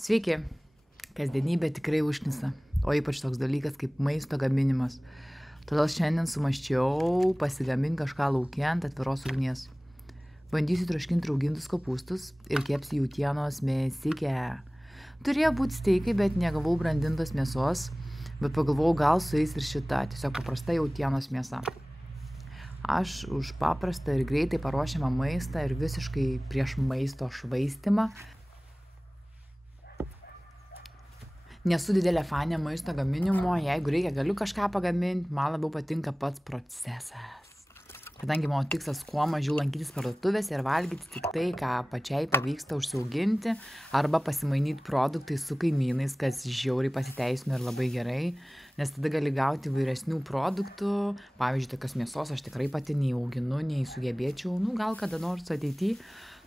Sveiki, kasdienybė tikrai užknisa, o ypač toks dalykas kaip maisto gaminimas. Todėl šiandien sumaščiau pasigaminti kažką lauke ant atviros ugnies. Bandysiu troškinti raugintus kopūstus ir kepsiu jautienos mėsikę. Turėjo būti steikai, bet negavau brandintos mėsos, bet pagalvojau, gal sueis ir šita, tiesiog paprasta jautienos mėsa. Aš už paprastą ir greitai paruošiamą maistą ir visiškai prieš maisto švaistimą. Nesu didelė fanė maisto gaminimo, jeigu reikia, galiu kažką pagaminti, man labiau patinka pats procesas. Kadangi mano tikslas kuo mažiau lankytis parduotuvėse ir valgyti tik tai, ką pačiai pavyksta užsiauginti, arba pasimainyti produktais su kaimynais, kas žiauriai pasiteisino ir labai gerai, nes tada gali gauti įvairesnių produktų. Pavyzdžiui, tokios mėsos aš tikrai pati nei auginu, nei sugebėčiau, gal kada nors ateityje.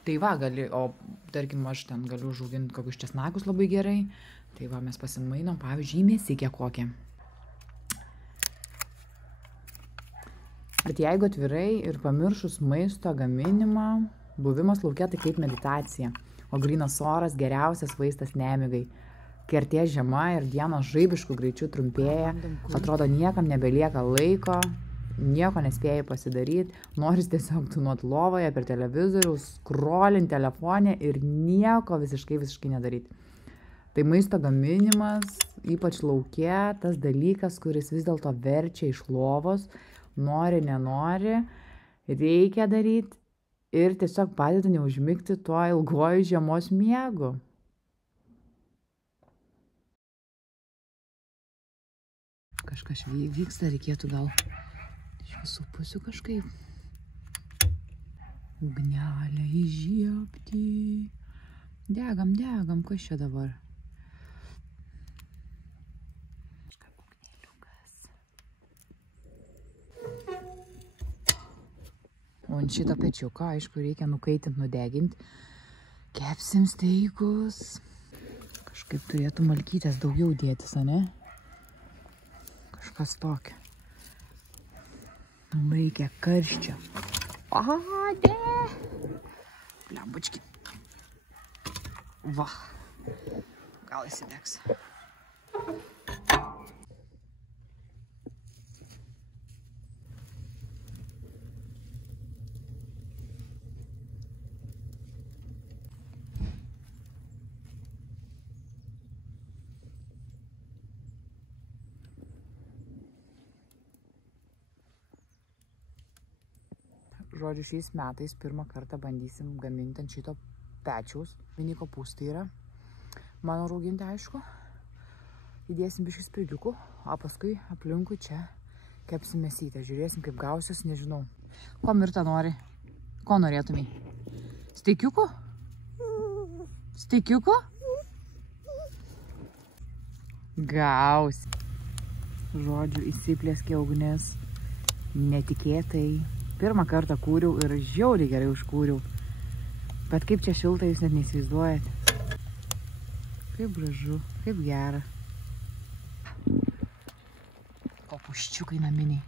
Tai va, gali, o tarkim, aš ten galiu užauginti kokius česnakus labai gerai. Tai va, mes pasimainom, pavyzdžiui, mėsikę kokią. Bet jeigu atvirai ir pamiršus maisto gaminimą, buvimas lauke tai kaip meditacija, o grynas oras geriausias vaistas nemigai. Kai artėja žiema ir dienos žaibiškų greičių trumpėja, atrodo niekam nebelieka laiko, nieko nespėjai pasidaryti, noris tiesiog tūnot lovoje per televizorių, scrollinti telefonę ir nieko visiškai nedaryti. Tai maisto gaminimas, ypač lauke, tas dalykas, kuris vis dėlto verčia iš lovos, nori, nenori, reikia daryti ir tiesiog padeda neužmigti tuo ilguoju žiemos miegu. Kažkas vyksta, reikėtų gal iš visų pusių kažkaip ugnelę įžiebti. Degam, kas čia dabar? O ant šito pečiuko, aišku, reikia nukaitinti, nudeginti. Kepsim steikus. Kažkaip turėtų malkytės daugiau dėtis, ane? Kažkas tokio. Reikia karščio. Adė! Blembučki. Va. Gal įsidegs. Žodžiu, šiais metais pirmą kartą bandysim gaminti ant šito pečiaus. Mini kopūstai yra. Mano rauginti, aišku. Įdėsim biškį spiriukų, o paskui aplinkui čia kepsim mėsytę. Žiūrėsim, kaip gausios, nežinau. Ko Mirta nori? Ko norėtumai? Steikiuko? Steikiuko? Gausi. Žodžiu, įsiplėskė ugnis. Netikėtai. Pirmą kartą kūriau ir žiauriai gerai užkūriau. Bet kaip čia šilta, jūs net neįsivaizduojate. Kaip gražu, kaip gera. Kopūsčiukai naminiai.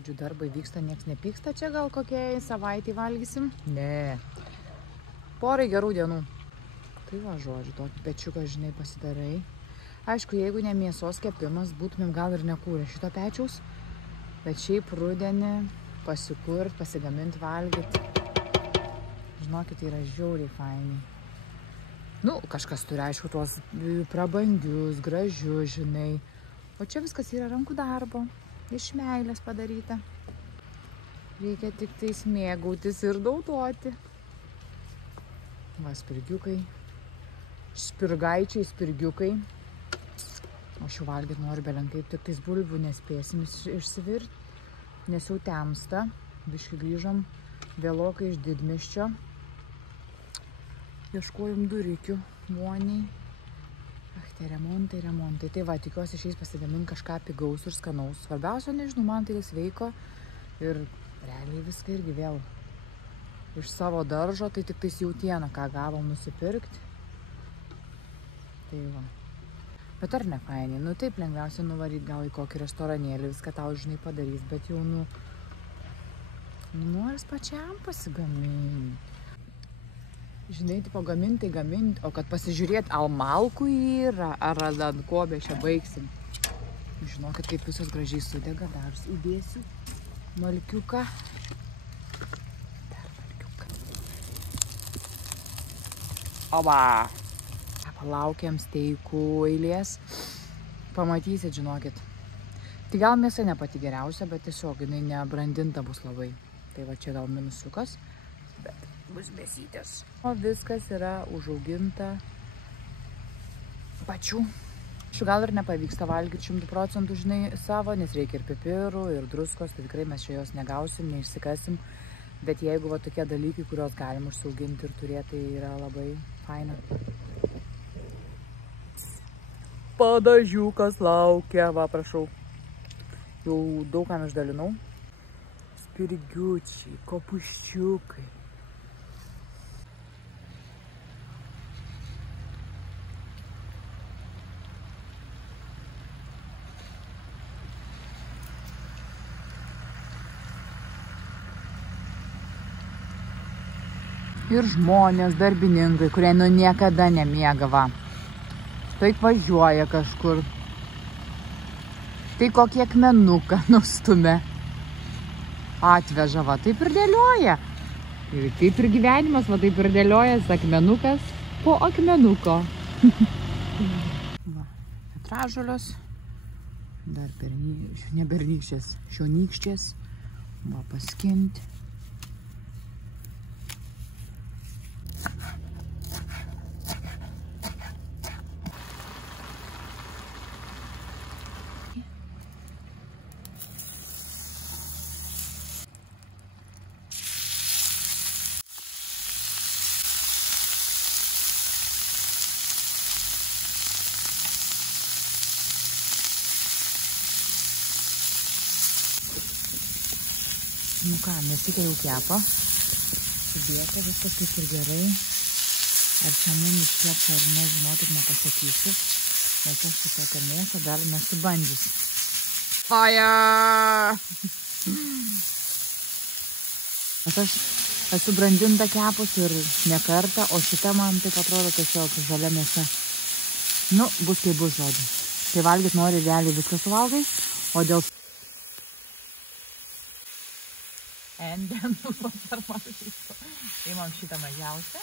Žodžiu, darbai vyksta, nieks nepyksta, čia gal kokiai savaitį valgysim? Ne. Porai gerų dienų. Tai va, žodžiu, tokį pečiuką, žinai, pasidarai. Aišku, jeigu ne mėsos kepimas, būtumėm gal ir nekūrę šito pečiaus, bet šiaip rudenį pasikurt, pasigamint, valgyti. žinokit, tai yra žiauriai faini. Nu, kažkas turi, aišku, tuos prabangius, gražius, žinai. O čia viskas yra rankų darbo, iš meilės padaryta. Reikia tik tais mėgautis ir naudoti. Va, spirgiukai. Spirgaičiai, spirgiukai. O šių valgyt noriu belenkaip, tik tais bulvių nespėsim išsivirti, nes jau temsta. Biškai grįžom vėlokai iš didmiesčio. Ieškojom durikių, voniai. Tai remontai. Tai va, tikiuosi išeis pasigamint kažką pigaus ir skanaus. Svarbiausia, nežinau, man tai sveiko. Ir realiai viską irgi vėl iš savo daržo, tai tik tais jautieną, ką gavom nusipirkti. Tai va. Bet ar ne fainiai? Nu taip lengviausia nuvaryti gal į kokį restoranėlį, viską tau, žinai, padarys, bet jau, noris pačiam pasigaminti. Žinai, tipo gaminti, o kad pasižiūrėt, al malkų yra, ar ant ko be čia baigsim. Žinokit, kaip visos gražiai sudega, dar įdėsiu malkiuką. Dar malkiuką. Oba! Palaukiam steikų eilės. Pamatysit, žinokit. Tai gal mėsa ne pati geriausia, bet tiesiog jinai nebrandinta bus labai. Tai va čia gal minusiukas, bet bus besytės. O viskas yra užauginta pačių. Gal ir nepavyksta valgyti 100%, žinai, savo, nes reikia ir pipirų, ir druskos, tai tikrai mes čia jos negausim, neišsikasim. Bet jeigu va tokie dalykai, kuriuos galim užsiauginti ir turėti, tai yra labai faina. Padažiukas laukia, va, prašau. Jau daug kam išdalinau. Spirgiučiai, kopūsčiukai. Ir žmonės, darbininkai, kurie niekada nemiega, va. Taip važiuoja kažkur. Tai kokį akmenuką nustumia. Atveža, va, taip ir dėlioja. Ir kaip ir gyvenimas, va, taip ir dėliojas akmenukas po akmenuko. Va, petražolios. Dar ne bernykščias, šionykščias. Va, paskinti. Nu ką, mėsiuką jau kepa, sudėta, viskas kaip ir gerai. Ar čia mum iškeps ar ne, žinokit, nepasakysiu, nes aš su tokia mėsą dar nesu bandžius. Fire! Nes aš esu brandinta kepus ir ne kartą, o šita man taip atrodo tiesiog žalia mėsa. Nu, bus kaip bus, žodžiu. Tai valgyt nori realiai viską suvalgai, o dėl... Imam šitą mažiausią,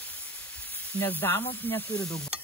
nes damos neturi daug.